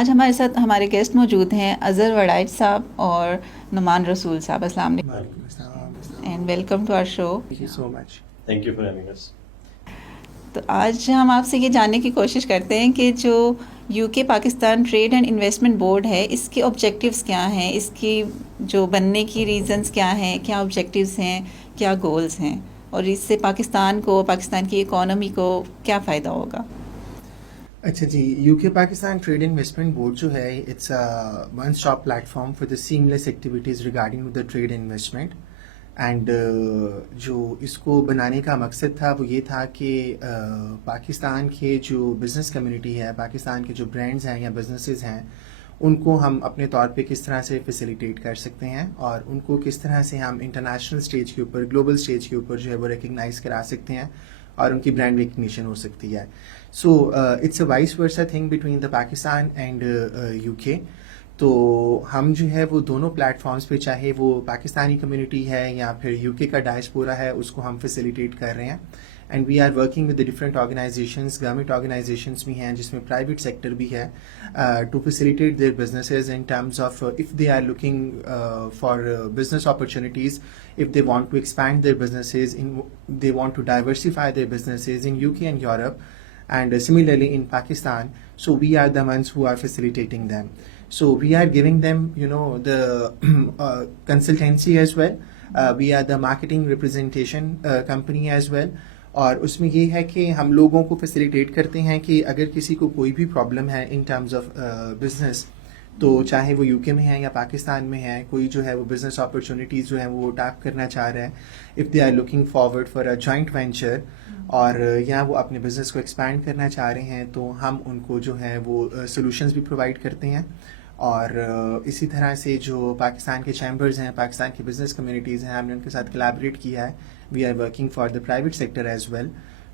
आज हमारे साथ हमारे गेस्ट मौजूद हैं अज़हर वड़ाइच साहब और नुमान रसूल साहब। अस्सलाम वालेकुम अस्सलाम। वालेकुम and welcome to our show. Thank you so much. Thank you for having us. तो आज हम आपसे ये जानने की कोशिश करते हैं कि जो UK Pakistan trade and investment board है, इसके ऑब्जेक्टिव्स क्या हैं, इसकी जो बनने की रीज़न्स क्या हैं, क्या ऑब्जेक्टिव्स हैं, क्या गोल्स हैं, और इससे पाकिस्तान को, पाकिस्तान की इकोनॉमी को क्या फ़ायदा होगा। अच्छा जी, UK Pakistan trade investment board जो है, it's one stop platform for the seamless activities regarding the trade investment. And जो इसको बनाने का मकसद था वो ये था कि पाकिस्तान के जो बिज़नेस कम्युनिटी है, पाकिस्तान के जो ब्रांड्स हैं या बिजनेसेस हैं, उनको हम अपने तौर पे किस तरह से फैसिलिटेट कर सकते हैं और उनको किस तरह से हम इंटरनेशनल स्टेज के ऊपर, ग्लोबल स्टेज के ऊपर जो है वो रिकग्नाइज़ करा सकते हैं और उनकी ब्रांड रिकग्निशन हो सकती है। So it's a vice versa thing between the Pakistan and UK. तो हम जो है वो दोनों प्लेटफॉर्म्स पे, चाहे वो पाकिस्तानी कम्युनिटी है या फिर यूके का डायस्पोरा है, उसको हम फैसिलिटेट कर रहे हैं। And we are working with the different organisations, government organisations भी हैं जिसमें प्राइवेट सेक्टर भी है, to facilitate their businesses in terms of if they are looking for business opportunities, if they want to expand their businesses, they want to diversify their businesses in UK and Europe, and similarly in Pakistan. So we are the ones who are facilitating them. So we are giving them, the consultancy as well. We are the marketing representation company as well. और उसमें ये है कि हम लोगों को facilitate करते हैं कि अगर किसी को कोई भी प्रॉब्लम है इन टर्म्स ऑफ बिजनेस, तो चाहे वो यूके में है या पाकिस्तान में है, कोई जो है वो बिजनेस अपॉर्चुनिटीज़ जो है वो टैप करना चाह रहा है, if they are looking forward for a joint venture, और या वो अपने बिजनेस को एक्सपैंड करना चाह रहे हैं, तो हम उनको जो है वो सॉल्यूशंस भी प्रोवाइड करते हैं। और इसी तरह से जो पाकिस्तान के चैम्बर्स हैं, पाकिस्तान की बिजनेस कम्युनिटीज़ हैं, हमने उनके साथ कोलैबोरेट किया है। We are working for the private sector as well.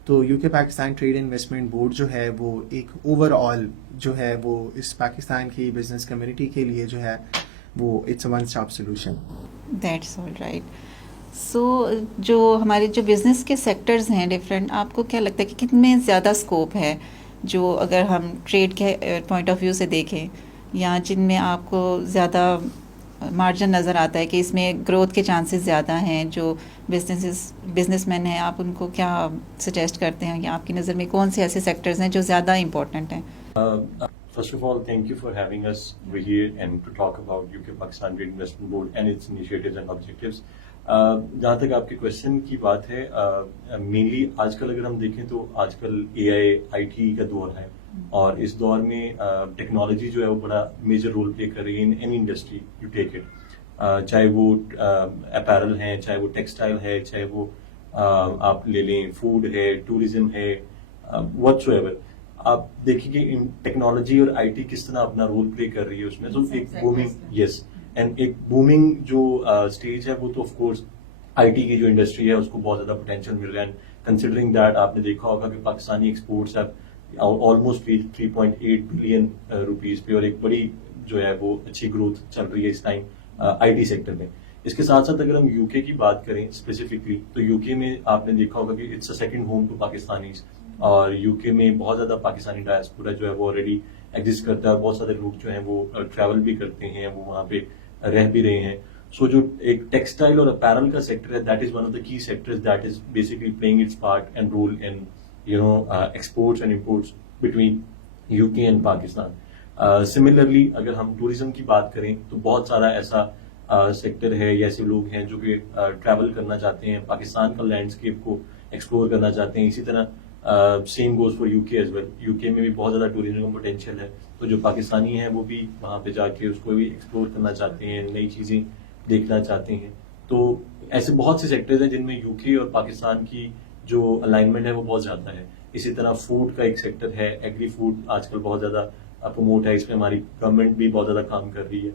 तो UK Pakistan trade investment board जो है वो एक ओवरऑल जो है वो इस पाकिस्तान की बिजनेस कम्युनिटी के लिए जो है वो it's one stop solution. That's all right. So जो हमारे जो बिज़नेस के सेक्टर्स हैं डिफरेंट, आपको क्या लगता है कि कितने ज़्यादा स्कोप है, जो अगर हम ट्रेड के पॉइंट ऑफ व्यू से देखें, या जिनमें आपको ज़्यादा मार्जिन नज़र आता है कि इसमें ग्रोथ के चांसेस ज़्यादा हैं, जो बिजनेसमैन हैं, आप उनको क्या सजेस्ट करते हैं, या आपकी नज़र में कौन से ऐसे सेक्टर्स हैं जो ज़्यादा इम्पोर्टेंट हैं? First of all, thank you for having us over here and to talk about UK Pakistan Trade Investment Board and its initiatives and objectives. जहाँ तक आपके क्वेश्चन की बात है, मेनली आजकल अगर हम देखें तो आजकल AI IT का दौर है, और इस दौर में टेक्नोलॉजी जो है वो बड़ा मेजर रोल प्ले कर रही है in any industry you take it, चाहे वो अपैरल है, चाहे वो टेक्सटाइल है, चाहे वो आप ले लें फूड है, टूरिज्म है, व्हाटसोएवर। आप देखिए कि टेक्नोलॉजी और आईटी किस तरह अपना रोल प्ले कर रही है उसमें। तो एक बूमिंग एंड एक बूमिंग जो स्टेज है वो तो ऑफ कोर्स आईटी की जो इंडस्ट्री है उसको बहुत ज्यादा पोटेंशियल मिल रहा है। कंसिडरिंग दैट आपने देखा होगा कि पाकिस्तानी एक्सपोर्ट्स अब ऑलमोस्ट 3.8 बिलियन रुपीज पे, और एक बड़ी जो है वो अच्छी ग्रोथ चल रही है इस टाइम आईटी सेक्टर में। इसके साथ साथ अगर हम यूके की बात करें स्पेसिफिकली, तो यूके में आपने देखा होगा कि it's a second home to Pakistanis, और यूके में बहुत ज्यादा पाकिस्तानी डायस्पोरा जो है वो ऑलरेडी एग्जिस्ट करता है। बहुत सारे लोग जो हैं वो ट्रैवल भी करते हैं, वो वहाँ पे रह भी रहे हैं। सो जो एक टेक्सटाइल और अपैरल का सेक्टर है, that is one of the key sectors that is basically playing its part and role in exports and imports between UK and Pakistan. Similarly, अगर हम टूरिज्म की बात करें तो बहुत सारा ऐसा सेक्टर है या ऐसे लोग हैं जो कि ट्रैवल करना चाहते हैं, पाकिस्तान का लैंडस्केप को एक्सप्लोर करना चाहते हैं। इसी तरह same goes for UK as well. UK में भी बहुत ज्यादा टूरिज्म का पोटेंशियल है, तो जो पाकिस्तानी हैं वो भी वहाँ पे जाके उसको भी एक्सप्लोर करना चाहते हैं, नई चीजें देखना चाहते हैं। तो ऐसे बहुत से सेक्टर्स हैं जिनमें यूके और पाकिस्तान की जो अलाइनमेंट है वो बहुत ज्यादा है। इसी तरह फूड का एक सेक्टर है, एग्री फूड आजकल बहुत ज्यादा प्रमोट है, इसमें हमारी गवर्नमेंट भी बहुत ज्यादा काम कर रही है।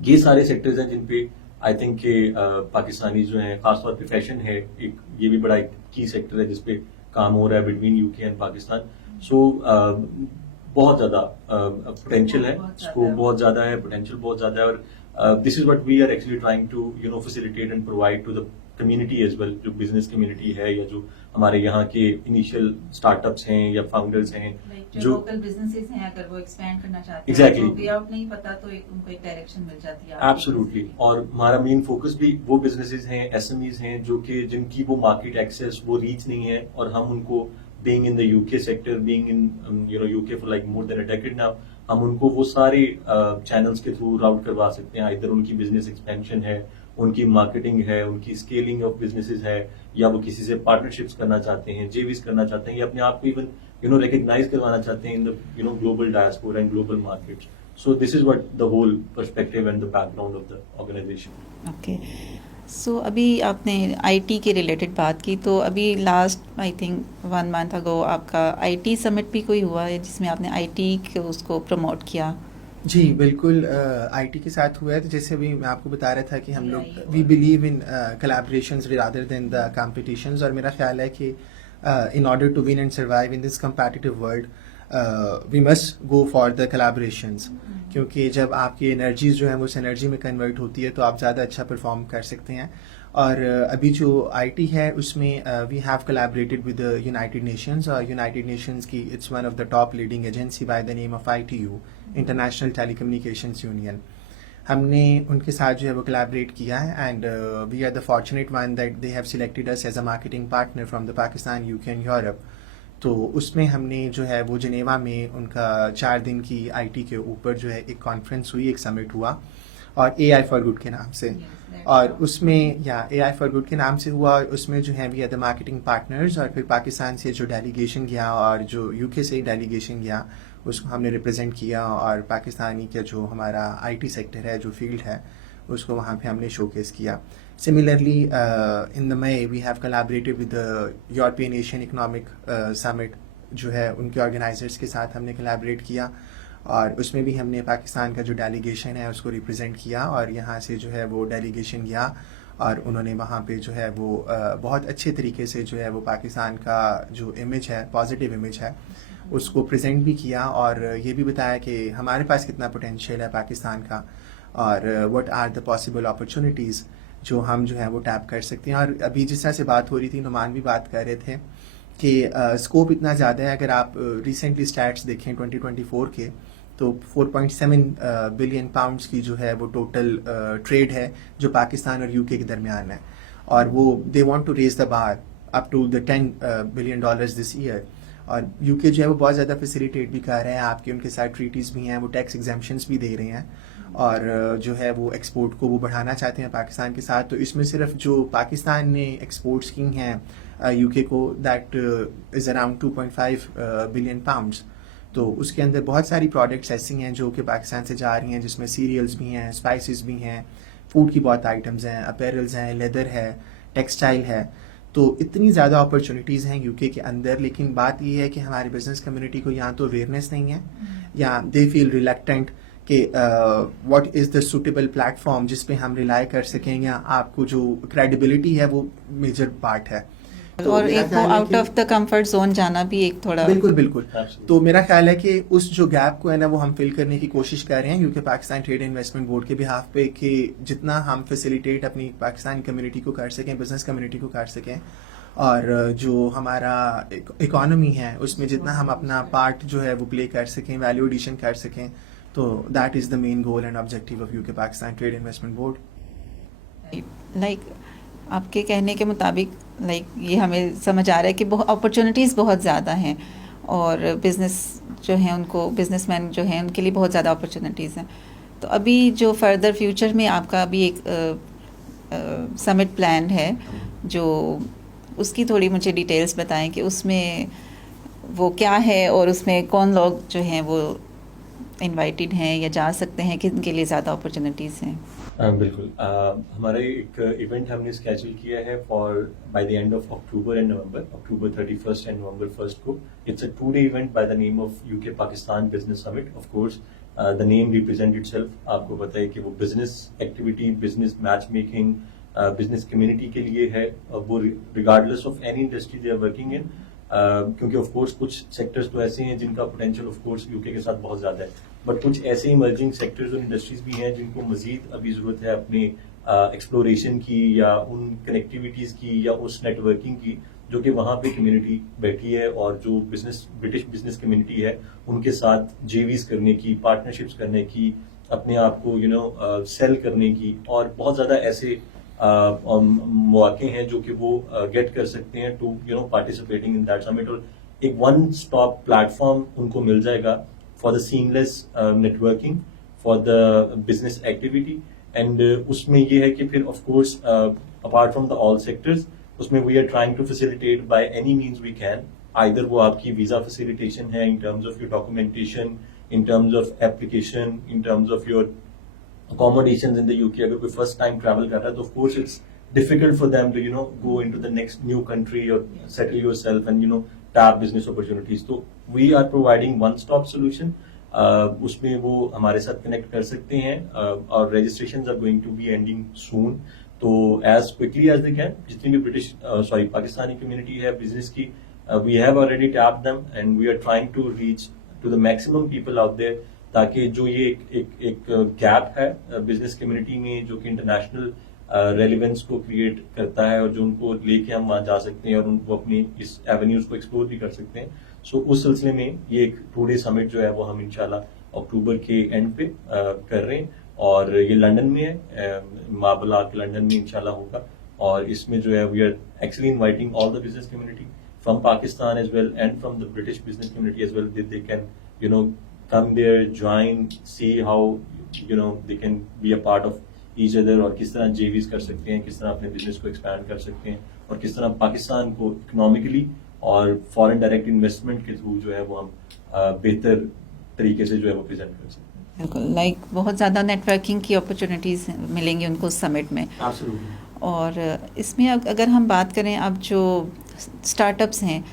ये सारे सेक्टर्स हैं जिन पे आई थिंक के पाकिस्तानी जो है, खासतौर पे फैशन है एक, ये भी बड़ा एक की सेक्टर है जिसपे काम हो रहा है बिटवीन यूके एंड पाकिस्तान। सो बहुत ज्यादा पोटेंशियल है, स्कोप बहुत ज्यादा है, पोटेंशियल बहुत ज्यादा है, और This is what we are actually trying to facilitate and provide to the community as well, जो business community है या जो हमारे यहाँ के initial startups हैं या founders हैं जो लोकल बिजनेसेस हैं, अगर वो एक्सपैंड करना चाहते Exactly. हैं तो वे आउट नहीं पता तो उनको एक डायरेक्शन मिल जाती है एब्सोल्युटली। और हमारा मेन फोकस भी वो बिजनेसेस हैं, एसएमईज हैं जो कि जिनकी वो मार्केट एक्सेस, वो रीच नहीं है, और हम उनको being in the UK sector, being in UK for like more than a decade now, हम उनको वो सारे चैनल्स के थ्रू राउट करवा सकते हैं। इधर उनकी बिजनेस एक्सपेंशन है, उनकी मार्केटिंग है, उनकी स्केलिंग ऑफ बिजनेसेस है, या वो किसी से पार्टनरशिप्स करना चाहते हैं, जेवीज करना चाहते हैं, या अपने आप को इवन रिकग्नाइज करवाना चाहते हैं in the global diaspora and global markets. So this is what the whole perspective and the background of the organization. Okay so अभी आपने आईटी के रिलेटेड बात की, तो अभी last I think 1 month ago आपका आईटी समिट भी कोई हुआ है जिसमें आपने आईटी को उसको प्रमोट किया। जी बिल्कुल, आईटी के साथ हुआ है। तो जैसे अभी मैं आपको बता रहा था कि हम लोग we believe in collaborations rather than the competitions, और मेरा ख्याल है कि in order to win and survive in this competitive world, we must go for the collaborations, क्योंकि जब आपकी एनर्जीज जो है वो उस एनर्जी में कन्वर्ट होती है तो आप ज़्यादा अच्छा परफॉर्म कर सकते हैं। और अभी जो आईटी है उसमें we have collaborated with the United Nations, और यूनाइटेड नेशंस की it's one of the top leading agency by the name of ITU, International Telecommunications Union. हमने उनके साथ जो है वो कोलैबोरेट किया है, and we are the fortunate one that they have selected us as a marketing partner from the Pakistan, UK and Europe. तो उसमें हमने जो है वो जिनेवा में उनका 4 दिन की आईटी के ऊपर जो है एक कॉन्फ्रेंस हुई, एक समिट हुआ, और AI फॉर गुड के नाम से। और उसमें AI फॉर गुड के नाम से हुआ, और उसमें जो है we are the marketing partners. और फिर पाकिस्तान से जो डेलीगेशन गया और जो यूके से डेलीगेशन गया उसको हमने रिप्रेजेंट किया, और पाकिस्तानी का जो हमारा आईटी सेक्टर है, जो फील्ड है, उसको वहाँ पे हमने शोकेस किया। Similarly in the May we have collaborated with the European Asian Economic Summit, जो है उनके ऑर्गेनाइजर्स के साथ हमने कोलैबोरेट किया, और उसमें भी हमने पाकिस्तान का जो डेलीगेशन है उसको रिप्रेजेंट किया। और यहाँ से जो है वो डेलीगेशन गया और उन्होंने वहाँ पे जो है वो बहुत अच्छे तरीके से जो है वो पाकिस्तान का जो इमेज है, पॉजिटिव इमेज है, उसको प्रेजेंट भी किया, और ये भी बताया कि हमारे पास कितना पोटेंशियल है पाकिस्तान का, और what are the possible opportunities जो हम जो है वो टैप कर सकते हैं। और अभी जिस तरह से बात हो रही थी, नुमान भी बात कर रहे थे कि स्कोप इतना ज़्यादा है। अगर आप रिसेंटली स्टैट्स देखें 2024 के, तो 4.7 बिलियन पाउंड्स की जो है वो टोटल ट्रेड है जो पाकिस्तान और यूके के दरमियान है, और वो they want to raise the bar up to the $10 billion this year. और यूके जो है वो बहुत ज़्यादा फैसिलिटेट भी कर रहे हैं, आपके उनके साथ ट्रीटीज़ भी हैं, वो टैक्स एग्जेम्पशंस भी दे रहे हैं, और जो है वो एक्सपोर्ट को वो बढ़ाना चाहते हैं पाकिस्तान के साथ। तो इसमें सिर्फ जो पाकिस्तान ने एक्सपोर्ट्स की हैं यूके को, that is around 2.5 billion pounds. तो उसके अंदर बहुत सारी प्रोडक्ट्स ऐसी हैं जो कि पाकिस्तान से जा रही हैं, जिसमें सीरियल्स भी हैं, स्पाइसेस भी हैं, फूड की बहुत आइटम्स हैं, अपैरल्स हैं, लेदर है, टेक्सटाइल है। तो इतनी ज़्यादा अपॉर्चुनिटीज़ हैं यूके के अंदर, लेकिन बात यह है कि हमारी बिजनेस कम्युनिटी को यहाँ तो अवेयरनेस नहीं है, या दे फील रिलेक्टेंट कि what is the suitable platform जिस पे हम रिलाई कर सकें, या आपको जो क्रेडिबिलिटी है वो मेजर पार्ट है। तो और एक out of the comfort zone जाना भी एक थोड़ा बिल्कुल। तो मेरा ख्याल है कि उस जो गैप को है ना वो हम फिल करने की कोशिश कर रहे हैं UK Pakistan trade investment board के बिहाफ पे, कि जितना हम फैसिलिटेट अपनी पाकिस्तानी कम्युनिटी को कर सकें, बिजनेस कम्युनिटी को कर सकें, और जो हमारा इकोनॉमी है उसमें जितना हम अपना पार्ट जो है वो प्ले कर सकें, वैल्यू एडिशन कर सकें। तो that is the main goal and objective of UK Pakistan trade investment board. Like आपके कहने के मुताबिक ये हमें समझ आ रहा है कि अपॉर्चुनिटीज़ बहुत ज़्यादा हैं, और बिज़नेस जो हैं उनको, बिजनेसमैन जो हैं उनके लिए बहुत ज़्यादा अपॉर्चुनिटीज़ हैं। तो अभी जो फर्दर फ्यूचर में आपका अभी एक समिट प्लान है, जो उसकी थोड़ी मुझे डिटेल्स बताएं कि उसमें वो क्या है, और उसमें कौन लोग जो हैं वो इनवाइटेड हैं या जा सकते हैं, किनके लिए ज़्यादा अपॉर्चुनिटीज़ हैं। बिल्कुल, हमारा एक इवेंट हमने स्केड्यूल किया है for by the end of October and November, October 31 and November 1 को। इट्स अ 2-डे event by the name of UK Pakistan business summit. Of course the name represent itself, आपको पता है कि वो business activity, business match making, business community के लिए है, वो regardless of any industry they are working in, क्योंकि ऑफ कोर्स कुछ सेक्टर्स तो ऐसे हैं जिनका पोटेंशियल ऑफ कोर्स यूके के साथ बहुत ज्यादा है। बट कुछ ऐसे इमर्जिंग सेक्टर्स और इंडस्ट्रीज भी हैं जिनको मजीद अभी ज़रूरत है अपने एक्सप्लोरेशन की या उन कनेक्टिविटीज़ की या उस नेटवर्किंग की जो कि वहाँ पे कम्युनिटी बैठी है और जो ब्रिटिश बिजनेस कम्युनिटी है उनके साथ जेवीज करने की, पार्टनरशिप्स करने की, अपने आप को सेल करने की और बहुत ज़्यादा ऐसे मौके हैं जो कि वो गेट कर सकते हैं to participating in that summit और एक वन स्टॉप प्लेटफॉर्म उनको मिल जाएगा for the seamless networking for the business activity and उसमें ये है कि फिर of course apart from the all sectors उसमें we are trying to facilitate by any means we can either वो आपकी वीजा फैसिलिटेशन है in terms of your documentation in terms of application in terms of your accommodations in the UK अगर कोई first time travel कर रहा है तो of course it's difficult for them to go into the next new country or settle yourself and tap business opportunities तो we are providing one stop solution उसमें वो हमारे साथ connect कर सकते हैं और registrations are going to be ending soon तो as quickly as they can जितनी भी पाकिस्तानी community है business की we have already tapped them and we are trying to reach to the maximum people out there ताकि जो ये एक gap है बिजनेस कम्युनिटी में जो कि इंटरनेशनल रेलिवेंस को क्रिएट करता है और जो उनको लेके हम वहाँ जा सकते हैं और उनको अपनी इस एवेन्यूज को एक्सप्लोर भी कर सकते हैं सो उस सिलसिले में ये एक 2 डे समिट जो है वो हम इंशाल्लाह अक्टूबर के एंड पे कर रहे हैं और ये लंदन में है माबला के लंदन में इंशाल्लाह होगा और इसमें जो है we are actually inviting all the business community from Pakistan as well and from the British business community as well they can come there, join, see how they can be a part of each other और किस तरह JVs कर सकते हैं, किस तरह अपने business को एक्सपैंड कर सकते हैं और किस तरह पाकिस्तान को इकोनॉमिकली और फॉरेन डायरेक्ट इन्वेस्टमेंट के थ्रू जो है वो हम बेहतर तरीके से जो है वो प्रेजेंट कर सकते हैं। बिल्कुल लाइक बहुत ज़्यादा नेटवर्किंग की अपॉर्चुनिटीज़ मिलेंगी उनको उस समिट में Absolutely. और इसमें अगर हम बात करें अब जो स्टार्टअप्स हैं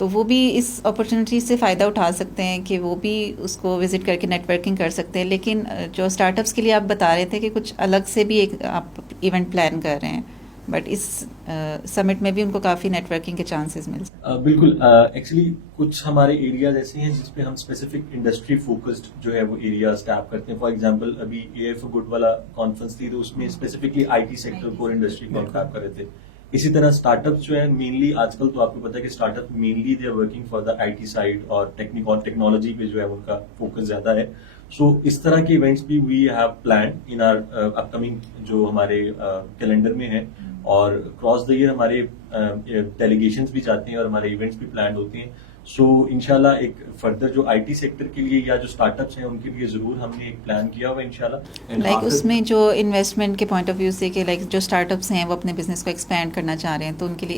तो वो भी इस अपॉर्चुनिटी से फ़ायदा उठा सकते हैं कि वो भी उसको विज़िट करके नेटवर्किंग कर सकते हैं लेकिन जो स्टार्टअप्स के लिए आप बता रहे थे कि कुछ अलग से भी एक आप इवेंट प्लान कर रहे हैं बट इस समिट में भी उनको काफ़ी नेटवर्किंग के चांसेस मिल सकते हैं बिल्कुल एक्चुअली कुछ हमारे एरियाज ऐसे हैं जिसपे हम स्पेसिफिक इंडस्ट्री फोकस्ड जो है वो एरियाज टैप करते हैं फॉर एग्जांपल अभी AI for Good वाला कॉन्फ्रेंस थी तो उसमें specifically IT sector core industry को हम टैप कर रहे थे इसी तरह स्टार्टअप्स जो है मेनली आजकल तो आपको पता है कि startup mainly they are working for the IT side और टेक्नोलॉजी पे जो है उनका फोकस ज्यादा है सो इस तरह के इवेंट्स भी we have plan in our upcoming जो हमारे कैलेंडर में है और क्रॉस द ईयर हमारे डेलीगेशंस भी जाते हैं और हमारे इवेंट्स भी प्लान होते हैं सो इंशाल्लाह एक फर्दर जो IT सेक्टर के लिए या जो स्टार्टअप्स हैं उनके लिए जरूर हमने एक प्लान किया हुआ इंशाल्लाह लाइक उसमें जो इन्वेस्टमेंट के पॉइंट ऑफ व्यू से कि लाइक जो स्टार्टअप्स हैं वो अपने बिजनेस को एक्सपैंड करना चाह रहे हैं तो उनके लिए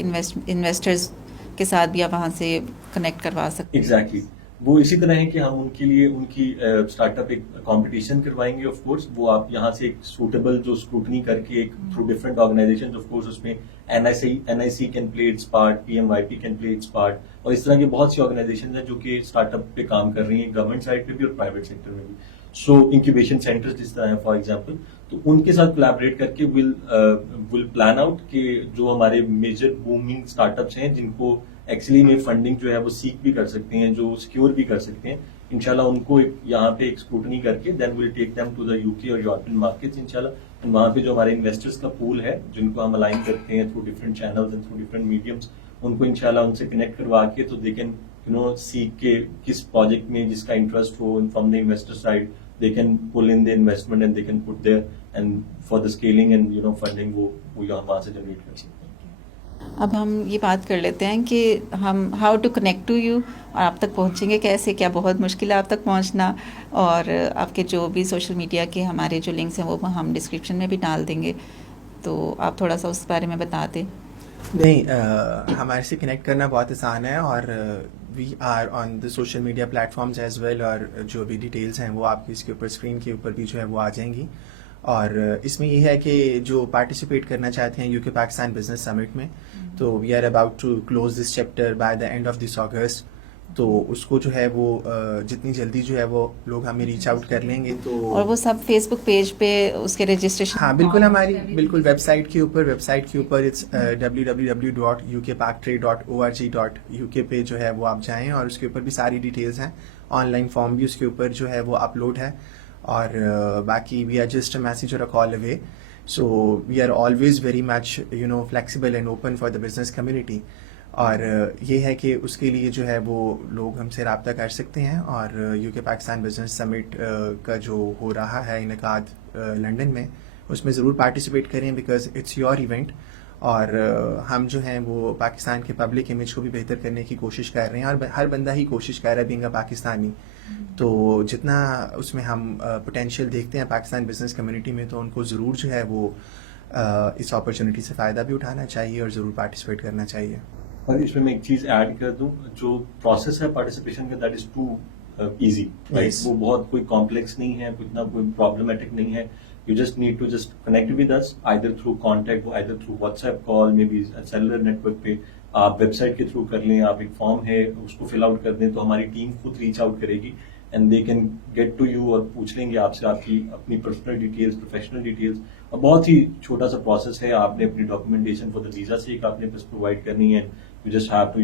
इन्वेस्टर्स के साथ भी आप वहाँ से कनेक्ट करवा सकते हैं एग्जैक्टली वो इसी तरह है कि हम उनके लिए उनकी स्टार्टअप एक कंपटीशन करवाएंगे ऑफ कोर्स वो आप यहाँ से एक सूटेबल जो स्क्रूटनी करके एक through different organisation of course उसमें NIC can play its part PMYP can play its part और इस तरह की बहुत सी ऑर्गेनाइजेशन है जो कि स्टार्टअप पे काम कर रही हैं गवर्नमेंट साइड पे भी और प्राइवेट सेक्टर में भी सो इंक्यूबेशन सेंटर्स जिस तरह है फॉर एग्जाम्पल तो उनके साथ कोलैबोरेट करके विल प्लान आउट कि जो हमारे मेजर बूमिंग स्टार्टअप्स हैं जिनको एक्चुअली में फंडिंग जो है वो सीख भी कर सकते हैं जो सिक्योर भी कर सकते हैं इंशाल्लाह उनको यहाँ पे एक स्क्रूटनी करके then will take them to the UK और यूरोपियन मार्केट्स इंशाल्लाह वहाँ पे जो हमारे इन्वेस्टर्स का पूल है जिनको हम अलाइन करते हैं through different channels and through different mediums उनको इंशाल्लाह उनसे कनेक्ट करवा के तो दे कैन सीख के किस प्रोजेक्ट में जिसका इंटरेस्ट हो from the investor side they can pull in the investment and they can put there and for the scaling and funding वो वहाँ से जनरेट कर सकते हैं। अब हम ये बात कर लेते हैं कि हम how to connect to you और आप तक पहुंचेंगे कैसे क्या बहुत मुश्किल है आप तक पहुंचना और आपके जो भी सोशल मीडिया के हमारे जो लिंक्स हैं वो हम डिस्क्रिप्शन में भी डाल देंगे तो आप थोड़ा सा उस बारे में बता दें। नहीं हमारे से कनेक्ट करना बहुत आसान है और we are on the social media platforms as well और जो भी डिटेल्स हैं वो आपकी इसके ऊपर स्क्रीन के ऊपर भी जो है वो आ जाएंगी और इसमें ये है कि जो पार्टिसिपेट करना चाहते हैं UK पाकिस्तान बिजनेस समिट में तो we are about to close this chapter by the end of this August तो उसको जो है वो जितनी जल्दी जो है वो लोग हमें रीच आउट कर लेंगे तो और वो सब फेसबुक पेज पे उसके रजिस्ट्रेशन हाँ बिल्कुल हमारी बिल्कुल वेबसाइट के ऊपर इट्स www.ukparktrade.org.uk पे जो है वो आप जाएं और उसके ऊपर भी सारी डिटेल्स हैं ऑनलाइन फॉर्म भी उसके ऊपर जो है वो अपलोड है, और बाकी we are just a message और a call away. So we are always very much flexible and open for the business community. और ये है कि उसके लिए जो है वो लोग हमसे रब्ता कर सकते हैं. और यूके पाकिस्तान बिजनेस समिट का जो हो रहा है इनकाद लंदन में, उसमें ज़रूर पार्टिसिपेट करें बिकॉज इट्स योर इवेंट. और हम जो हैं वो पाकिस्तान के पब्लिक इमेज को भी बेहतर करने की कोशिश कर रहे हैं, और हर बंदा ही कोशिश कर रहा है बीइंग अ पाकिस्तानी. तो जितना उसमें हम पोटेंशियल देखते हैं पाकिस्तान बिजनेस कम्युनिटी में, तो उनको ज़रूर जो है वो इस अपॉर्चुनिटी से फ़ायदा भी उठाना चाहिए और ज़रूर पार्टिसिपेट करना चाहिए. और इसमें मैं एक चीज ऐड कर दूं, जो प्रोसेस है पार्टिसिपेशन का that is too easy, right. Yes. वो बहुत कोई कॉम्प्लेक्स नहीं है, इतना कोई प्रॉब्लमेटिक नहीं है. You just need to just connect with us either through contact, either through WhatsApp call, maybe cellular network पे. आप वेबसाइट के थ्रू कर लें, आप एक फॉर्म है उसको फिल आउट कर दें, तो हमारी टीम खुद रीच आउट करेगी and they can get to you और पूछ लेंगे आपसे आपकी अपनी पर्सनल डिटेल्स, प्रोफेशनल डिटेल्स. और बहुत ही छोटा सा प्रोसेस है. आपने अपनी डॉक्यूमेंटेशन फॉर द वीजा से एक आपने बस प्रोवाइड करनी है. You just have to,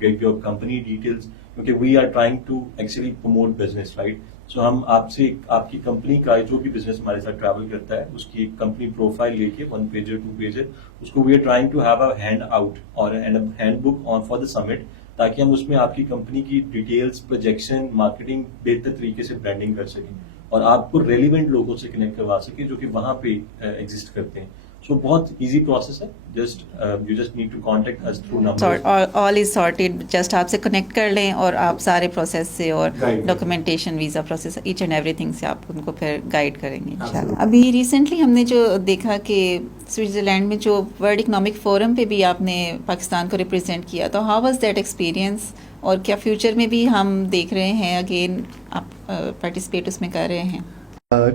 get your company details. क्योंकि we are trying to actually promote business, right? So हम आपसे आपकी कंपनी का जो भी बिजनेस हमारे साथ ट्रैवल करता है उसकी एक कंपनी प्रोफाइल लेके 1 पेजर 2 पेजर उसको we are trying to have a hand out और hand book on for the summit, ताकि हम उसमें आपकी कंपनी की डिटेल्स, प्रोजेक्शन, मार्केटिंग बेहतर तरीके से ब्रांडिंग कर सकें और आपको रेलिवेंट लोगों से कनेक्ट करवा सके जो कि वहां पे एग्जिस्ट करते हैं. सो बहुत इजी प्रोसेस है. Just you just need to contact us through number. All is sorted. Just आपसे कनेक्ट कर लें और आप सारे प्रोसेस से और Right. Documentation, visa process, each and everything से आप उनको फिर गाइड करेंगे इंशाल्लाह. Absolutely. अभी रिसेंटली हमने जो देखा कि स्विट्ज़रलैंड में जो वर्ल्ड इकोनॉमिक फोरम पे भी आपने पाकिस्तान को रिप्रेजेंट किया, तो हाउ वाज दैट एक्सपीरियंस, और क्या फ्यूचर में भी हम देख रहे हैं अगेन आप पार्टिसिपेट उसमें कर रहे हैं?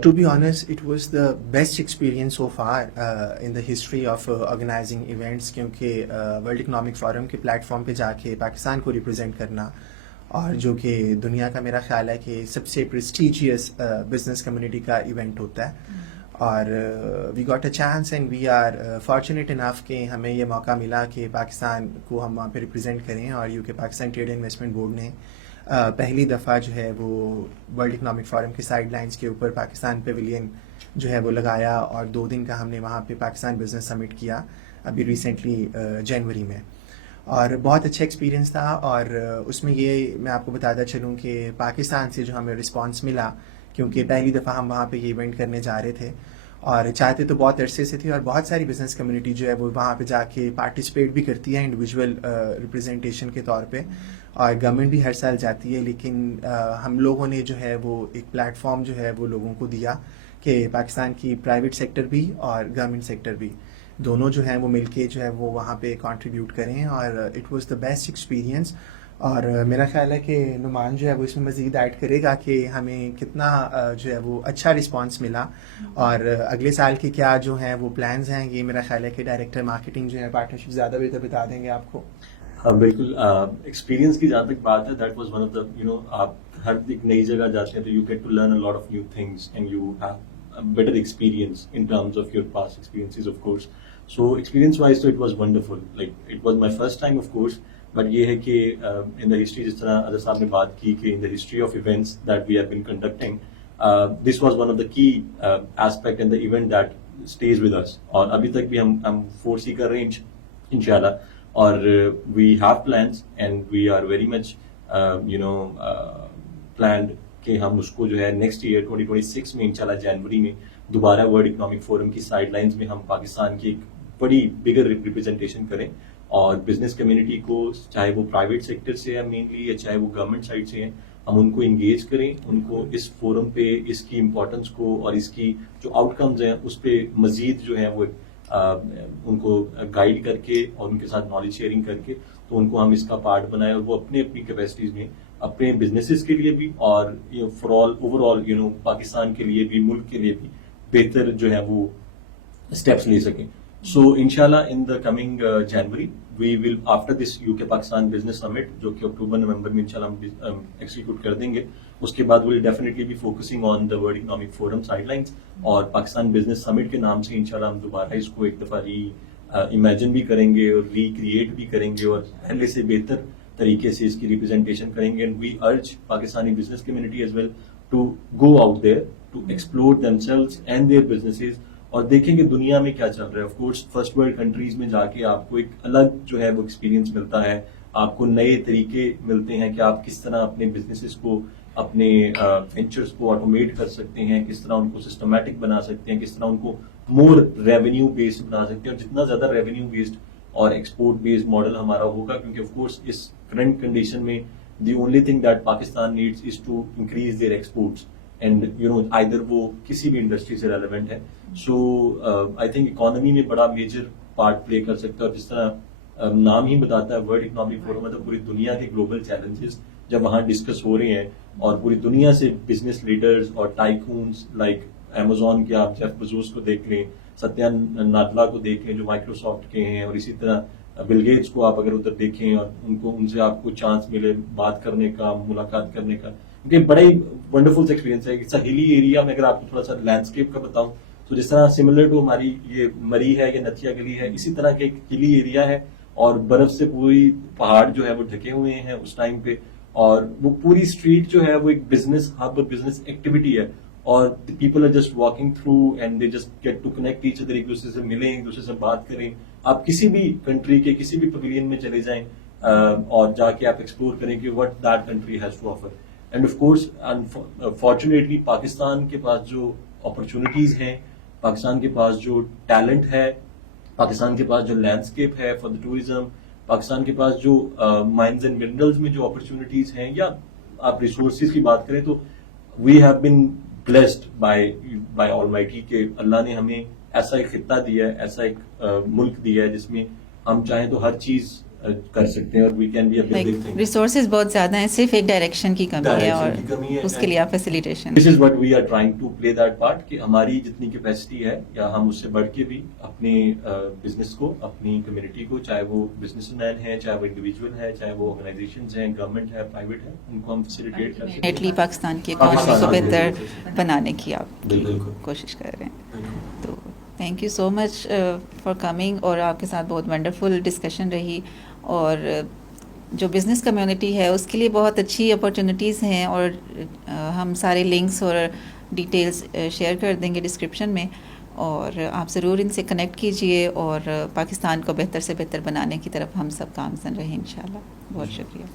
To be honest, it was the best experience so far in the history of organizing events, क्योंकि वर्ल्ड इकोनॉमिक फोरम के प्लेटफॉर्म पे जाके पाकिस्तान को रिप्रेजेंट करना, और जो कि दुनिया का मेरा ख्याल है कि सबसे प्रेस्टिजियस बिजनेस कम्युनिटी का इवेंट होता है. और we got a chance and we are fortunate enough कि हमें ये मौका मिला कि पाकिस्तान को हम वहाँ पे रिप्रेजेंट करें. और UK Pakistan trade investment board ने पहली दफ़ा जो है वो वर्ल्ड इकोनॉमिक फोरम के साइडलाइंस के ऊपर पाकिस्तान पेविलियन जो है वो लगाया, और 2 दिन का हमने वहाँ पे पाकिस्तान बिजनेस समिट किया अभी रिसेंटली जनवरी में. और बहुत अच्छा एक्सपीरियंस था. और उसमें ये मैं आपको बताता चलूँ कि पाकिस्तान से जो हमें रिस्पांस मिला, क्योंकि पहली दफ़ा हम वहाँ पे ये इवेंट करने जा रहे थे और चाहते तो बहुत अरसे से थे, और बहुत सारी बिजनेस कम्युनिटी जो है वो वहाँ पे जाके पार्टिसिपेट भी करती है इंडिविजुअल रिप्रेजेंटेशन के तौर पे, और गवर्नमेंट भी हर साल जाती है. लेकिन हम लोगों ने जो है वो एक प्लेटफॉर्म जो है वो लोगों को दिया कि पाकिस्तान की प्राइवेट सेक्टर भी और गवर्नमेंट सेक्टर भी दोनों जो है वो मिलके जो है वो वहाँ पे कंट्रीब्यूट करें. और it was the best experience. और मेरा ख्याल है कि नुमान जो है वो इसमें मज़ीद ऐड करेगा कि हमें कितना जो है वो अच्छा रिस्पांस मिला, और अगले साल के क्या जो हैं वो प्लान्स हैं. ये मेरा ख्याल है कि डायरेक्टर मार्केटिंग जो है पार्टनरशिप ज़्यादा बेहतर बता देंगे आपको. हाँ बिल्कुल. एक्सपीरियंस की जहाँ तक बात है, that was one of the आप हर एक नई जगह जाते हैं तो you get to learn a lot of new things and you have better experience in terms of your past experiences, of course. So experience wise, so it was wonderful. Like it was my first time, of course. But ये है कि in the history, जिस तरह other साहब ने बात की कि in the history of events that we have been conducting, this was one of the key aspect in the event that stays with us. और अभी तक भी हम foresee कर रहे हैं इंशाल्लाह. और we have plans and we are very much planned कि हम उसको जो है नेक्स्ट ईयर 2026 में इंशाल्लाह जनवरी में दोबारा वर्ल्ड इकोनॉमिक फोरम की साइडलाइंस में हम पाकिस्तान की एक बड़ी बिगर रिप्रेजेंटेशन करें, और बिजनेस कम्युनिटी को, चाहे वो प्राइवेट सेक्टर से है मेनली या चाहे वो गवर्नमेंट साइड से है, हम उनको इंगेज करें, उनको इस फोरम पे इसकी इम्पोर्टेंस को और इसकी जो आउटकम्स हैं उस पर मजीद जो है वो उनको गाइड करके और उनके साथ नॉलेज शेयरिंग करके तो उनको हम इसका पार्ट बनाए, और वो अपने अपनी कैपेसिटीज में अपने बिजनेसेस के लिए भी और फॉर ऑल ओवरऑल पाकिस्तान के लिए भी, मुल्क के लिए भी बेहतर जो है वो स्टेप्स ले सकें. सो इंशाल्लाह in the coming January we will, after this UK Pakistan business summit जो कि अक्टूबर नवंबर में इंशाल्लाह हम एक्सिक्यूट कर देंगे, उसके बाद will definitely be focusing on the world economic forum sidelines, और पाकिस्तान बिजनेस समिट के नाम से इंशाल्लाह हम दोबारा इसको एक दफा इमेजिन भी करेंगे और रिक्रिएट भी करेंगे और पहले से बेहतर तरीके से इसकी रिप्रेजेंटेशन करेंगे and we urge Pakistani business community as well to go out there to explore themselves and their businesses और देखें कि दुनिया में क्या चल रहा है। Of course first world countries में जाके आपको एक अलग जो है वो एक्सपीरियंस मिलता है, आपको नए तरीके मिलते हैं कि आप किस तरह अपने बिजनेसेस को, अपने वेंचर्स को ऑटोमेट कर सकते हैं, किस तरह उनको सिस्टमैटिक बना सकते हैं, किस तरह उनको मोर रेवेन्यू बेस्ड बना सकते हैं। और जितना ज्यादा रेवेन्यू बेस्ड और एक्सपोर्ट बेस्ड मॉडल हमारा होगा, क्योंकि ऑफ कोर्स इस करंट कंडीशन में the only thing that Pakistan needs is to increase their exports and either वो किसी भी इंडस्ट्री से रेलेवेंट है। सो आई थिंक इकोनॉमी में बड़ा मेजर पार्ट प्ले कर सकता है। और जिस तरह नाम ही बताता है वर्ल्ड इकोनॉमिक फोरम, मतलब पूरी दुनिया के ग्लोबल चैलेंजेस जब वहां डिस्कस हो रहे हैं और पूरी दुनिया से बिजनेस लीडर्स और टाइकून्स लाइक अमेजोन के आप जेफ बेजोस को देख लें, सत्या नादला को देख लें जो माइक्रोसॉफ्ट के हैं, और इसी तरह बिल गेट्स को आप अगर उधर देखें और उनसे आपको चांस मिले बात करने का, मुलाकात करने का, क्योंकि बड़ा ही वंडरफुल एक्सपीरियंस है। इट्स अ हिली एरिया में अगर आपको थोड़ा सा लैंडस्केप का बताऊं तो जिस तरह सिमिलर टू हमारी ये मरी है या नथिया गली है, इसी तरह के एक हिली एरिया है और बर्फ से पूरी पहाड़ जो है वो ढके हुए हैं उस टाइम पे, और वो पूरी स्ट्रीट जो है वो एक बिजनेस हब, बिजनेस एक्टिविटी है और people are just walking through and they just get to connect each other, एक दूसरे से मिलें, एक दूसरे से बात करें। आप किसी भी कंट्री के किसी भी पवेलियन में चले जाएं और जाके आप एक्सप्लोर करें कि what that country has to offer. And of course fortunately Pakistan के पास जो अपॉर्चुनिटीज हैं, पाकिस्तान के पास जो टैलेंट है, पाकिस्तान के पास जो लैंडस्केप है फॉर द टूरिज्म, पाकिस्तान के पास जो माइंस एंड मिनरल्स में जो अपॉर्चुनिटीज हैं, या आप रिसोर्सेज की बात करें तो we have been blessed by almighty के अल्लाह ने हमें ऐसा एक खित्ता दिया है, ऐसा एक मुल्क दिया है जिसमें हम चाहें तो हर चीज कर सकते हैं और we can be a big thing. Resources बहुत ज्यादा हैं, सिर्फ एक डायरेक्शन की कमी है और डायरेक्शन की कमी है उसके लिए आप facilitation. This is what we are trying to play that part कि हमारी जितनी कैपेसिटी है या हम उससे बढ़ के भी अपने बिजनेस को, अपनी कम्युनिटी को, चाहे वो बिजनेसमैन है, चाहे वो इंडिविजुअल है, चाहे वो ऑर्गेनाइजेशंस हैं, गवर्नमेंट है, प्राइवेट है, उनको हम फैसिलिटेट कर सकते हैं। डेफिनेटली पाकिस्तान की इकोनॉमी को बेहतर बनाने की आप बिल्कुल कोशिश कर रहे हैं। तो thank you so much for coming, और आपके साथ बहुत वंडरफुल डिस्कशन रही। और जो बिज़नेस कम्युनिटी है उसके लिए बहुत अच्छी अपॉर्चुनिटीज़ हैं और हम सारे लिंक्स और डिटेल्स शेयर कर देंगे डिस्क्रिप्शन में, और आप ज़रूर इनसे कनेक्ट कीजिए और पाकिस्तान को बेहतर से बेहतर बनाने की तरफ हम सब गामज़न रहें इंशाल्लाह। बहुत शुक्रिया।